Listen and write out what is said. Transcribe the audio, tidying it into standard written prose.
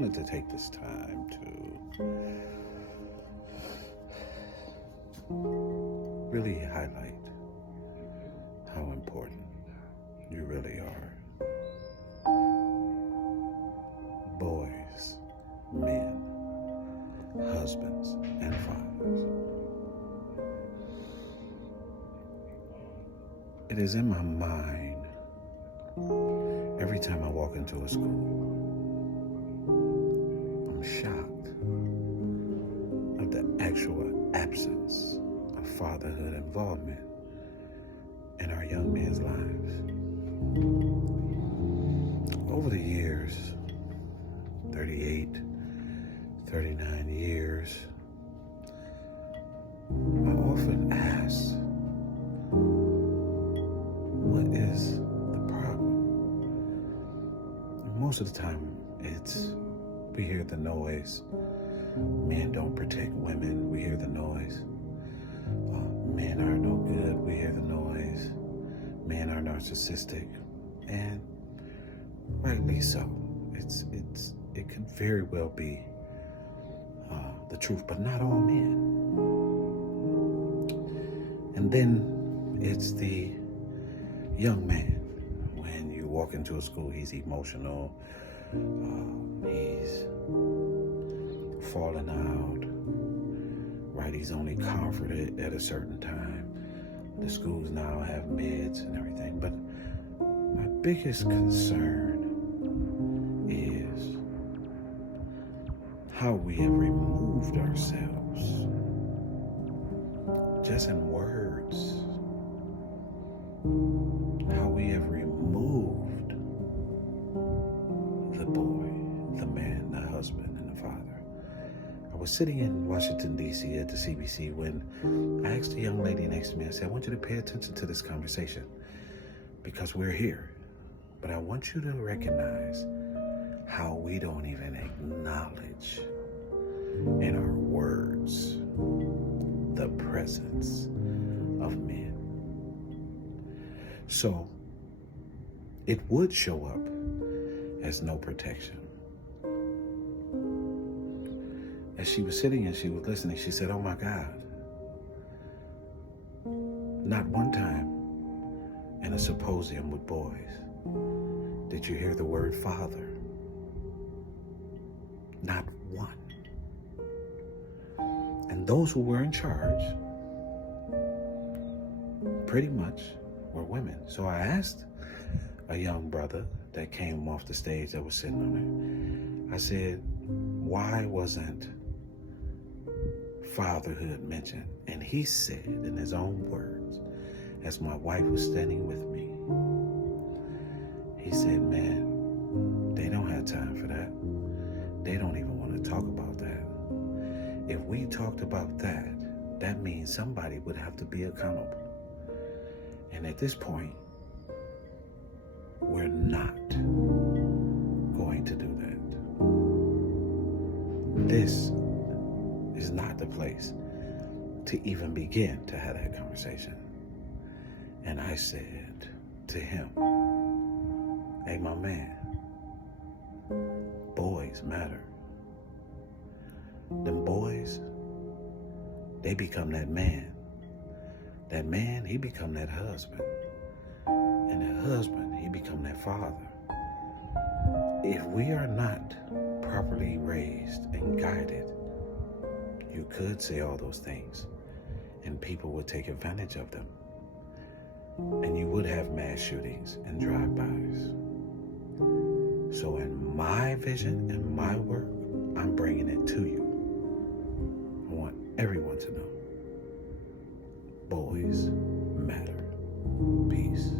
wanted to take this time to really highlight how important you really are. Boys, men, husbands, and fathers. It is in my mind every time I walk into a school. I'm shocked of the actual absence of fatherhood involvement in our young men's lives. Over the years, 38, 39 years, I often ask, what is the problem? And most of the time, we hear the noise. Men don't protect women. We hear the noise. Men are no good. We hear the noise. Men are narcissistic, and rightly so. It could very well be the truth, but not all men. And then it's the young man. When you walk into a school, he's emotional. He's falling out. Right? He's only comforted at a certain time. The schools now have meds and everything. But my biggest concern is how we have removed ourselves, just in words, how we have removed the boy, the man, the husband, and the father. I was sitting in Washington, D.C. at the CBC when I asked a young lady next to me, I said, I want you to pay attention to this conversation because we're here. But I want you to recognize how we don't even acknowledge in our words the presence of men. So it would show up as no protection. As she was sitting and she was listening, she said, oh my God, not one time in a symposium with boys did you hear the word father. Not one. And those who were in charge pretty much were women. So I asked a young brother that came off the stage that was sitting on it, I said, why wasn't fatherhood mentioned? And he said in his own words, as my wife was standing with me, he said, man, they don't have time for that. They don't even want to talk about that. If we talked about that, that means somebody would have to be accountable. And at this point, we're not going to do that. This is not the place to even begin to have that conversation. And I said to him, hey, my man, boys matter. Them boys, they become that man. That man, he become that husband. And that husband, he become that father. If we are not properly raised and guided, you could say all those things and people would take advantage of them. And you would have mass shootings and drive-bys. So in my vision and my work, I'm bringing it to you. I want everyone to know. Boys matter. Peace.